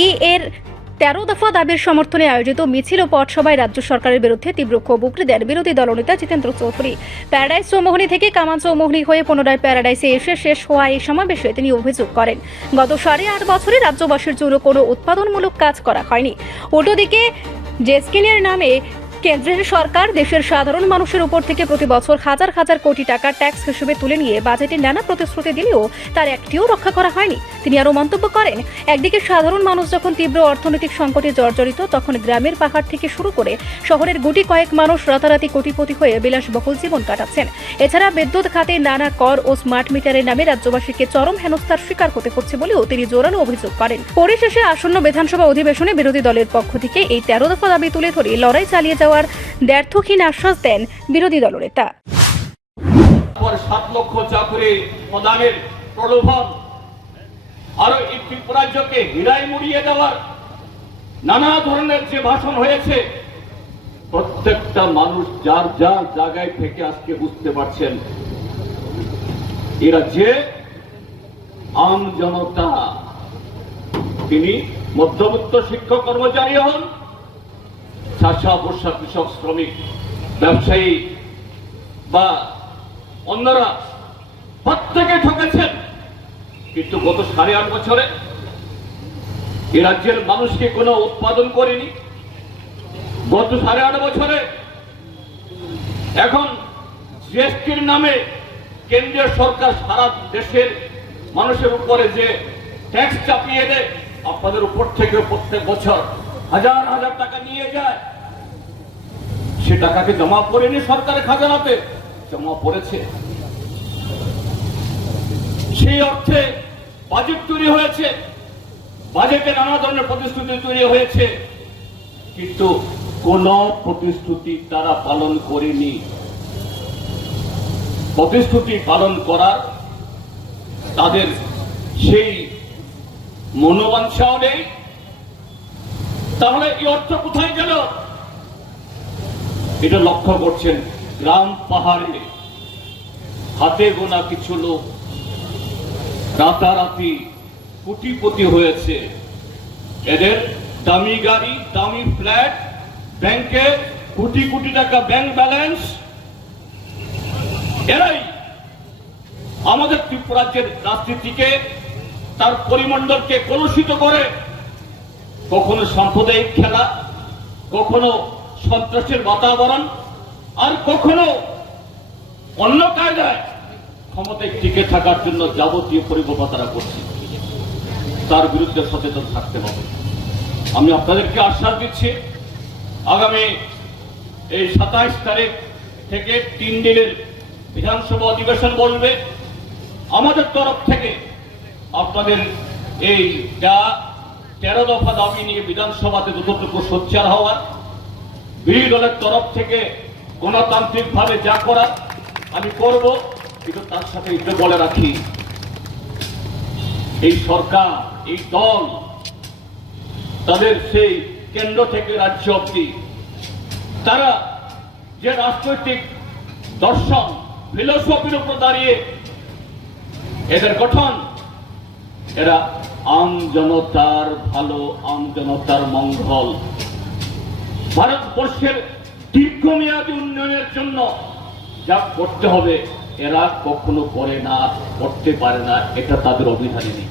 জেই এর 13 দফা দাবির সমর্থনে আয়োজিত মিছিল ও পথসভায় রাজ্য সরকারের বিরুদ্ধে তীব্র ক্ষোভ উগরে দেন বিরোধী দলনেতা জিতেন্দ্র চৌধুরী। প্যারাডাইস চৌমুহনী থেকে কামান চৌমুহনী হয়ে পুনরায় প্যারাডাইসে এসে শেষ হওয়া এই সমাবেশে তিনি অভিযোগ করেন, গত 8.5 বছরে রাজ্যবাসীর জন্য কোনো উৎপাদনমূলক কাজ করা হয়নি। উল্টোদিকে জেস্কিনের নামে কেন্দ্রের সরকার দেশের সাধারণ মানুষের উপর থেকে প্রতি বছর হাজার হাজার কোটি টাকা ট্যাক্স হিসেবে তুলে নিয়ে বাজেটে নানা প্রতিশ্রুতি দিলেও তার একটিও রক্ষা করা হয়নি। তিনি আরও মন্তব্য করেন, একদিকে সাধারণ মানুষ যখন তীব্র অর্থনৈতিক সংকটে জর্জরিত, তখন গ্রামের পাহাড় থেকে শুরু করে শহরের গুটি কয়েক মানুষ রাতারাতি কোটিপতি হয়ে বিলাসবহুল জীবন কাটাচ্ছেন। এছাড়া বিদ্যুৎ খাতে নানা কর ও স্মার্ট মিটারের নামে রাজ্যবাসীকে চরম হেনস্থার শিকার হতে হচ্ছে বলেও তিনি জোরালো অভিযোগ করেন। পরিশেষে আসন্ন বিধানসভা অধিবেশনে বিরোধী দলের পক্ষ থেকে এই 13 দফা দাবি তুলে ধরে লড়াই চালিয়ে যাওয়ার দ্ব্যর্থহীন আশ্বাস দেন বিরোধী দলনেতা। 7 লক্ষ চাকরি প্রদানের প্রলোভন, আরো একটি রাজ্যকে হীরায় মুড়িয়ে দেওয়ার নানা ধরনের যে ভাষণ হয়েছে, প্রত্যেকটা মানুষ যার যার জায়গায় থেকে আজকে বুঝতে পারছেন এরা যে আম জনতা, তিনি মধ্যবিত্ত শিক্ষক কর্মচারী হন, চাষা বর্ষা কৃষক শ্রমিক ব্যবসায়ী বা অন্যরা প্রত্যেকে ঠকেছেন। কিন্তু গত 8.5 বছরে এ রাজ্যের মানুষকে কোনো উৎপাদন করেনি। গত 8.5 বছরে এখন জিএসটির নামে কেন্দ্রীয় সরকার সারা দেশের মানুষের উপরে যে ট্যাক্স চাপিয়ে দেয়, আপনাদের উপর থেকে প্রত্যেক বছর হাজার হাজার টাকা নিয়ে যায়। সে টাকাকে জমা করেনি সরকারের খাজানাতে, জমা পড়েছে। সেই অর্থে বাজেট তৈরি হয়েছে, বাজেটে নানা ধরনের প্রতিশ্রুতি তৈরি হয়েছে, কিন্তু কোন প্রতিশ্রুতি তারা পালন করেনি। প্রতিশ্রুতি পালন করার তাদের সেই মনোবাঞ্ছাও নেই। তাহলে এই অর্থ কোথায় গেল? এটা লক্ষ্য করছেন, গ্রাম পাহাড়ে হাতে গোনা কিছু লোক রাতারাতি কোটিপতি হয়েছে। এদের দামি গাড়ি, দামি ফ্ল্যাট, ব্যাংকে কোটি কোটি টাকা ব্যাংক ব্যালেন্স। এরাই আমাদের ত্রিপুরাজ্যের রাজনীতিকে, তার পরিমণ্ডলকে কলুষিত করে, কখনো সাম্প্রদায়িক খেলা, কখনো সন্ত্রাসের বাতাবরণ, আর কখনো অন্য কায়দায় ক্ষমতায় টিকে থাকার জন্য যাবতীয় পরিকল্পনা তারা করছে। তার বিরুদ্ধে সচেতন থাকতে হবে। আমি আপনাদেরকে আশ্বাস দিচ্ছি, আগামী এই 27 তারিখ থেকে 3 দিনের বিধানসভা অধিবেশন বলবে। আমাদের তরফ থেকে আপনাদের এই যা 13 দফা দাবি নিয়ে বিধানসভাতে যতটুকু সোচ্চার হওয়ার, বিরোধী দলের তরফ থেকে গণতান্ত্রিক ভাবে যা করার আমি করব। কিন্তু তার সাথে একটু বলে রাখি, এই সরকার, এই দল, তাদের সেই কেন্দ্র থেকে রাজ্য অব্দি তারা যে রাজনৈতিক দর্শন, ফিলোসফির উপর দাঁড়িয়ে এদের গঠন, এরা আম জনতার ভালো, আম জনতার মঙ্গল, ভারতবর্ষের দীর্ঘমেয়াদী উন্নয়নের জন্য যা করতে হবে এরা কখনো করে না, করতে পারে না, এটা তাদের অভিধানে নেই।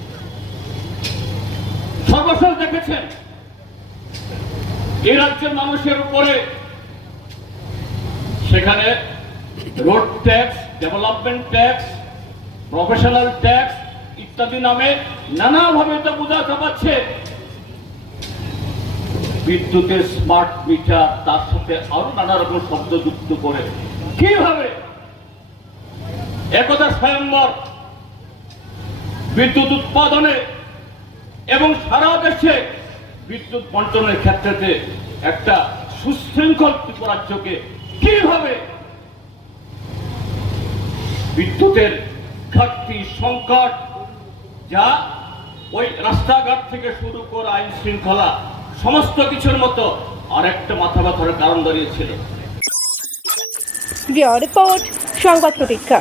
সর্বশেষ দেখেছেন এই রাজ্যের মানুষের উপরে সেখানে road tax, development tax, professional tax ইত্যাদি নামে নানাভাবে এটা বোঝা চাপাচ্ছে। বিদ্যুতের স্মার্ট মিটার, তার সাথে আরো নানা রকম শব্দ যুক্ত করে কিভাবে একদা স্বয়ম্বর বিদ্যুৎ উৎপাদনে এবং সারা দেশে বিদ্যুৎ বন্টনের ক্ষেত্রে একটা সুশৃঙ্খল ত্রিপুরাজ্যকে কিভাবে বিদ্যুতের ঘাটতি, সংকট, যা ওই রাস্তাঘাট থেকে শুরু করে আইন শৃঙ্খলা সমস্ত কিছুর মতো আরেকটা মাথা ব্যথার কারণ দাঁড়িয়েছিল। রিপোর্ট সংবাদ প্রতীক্ষা।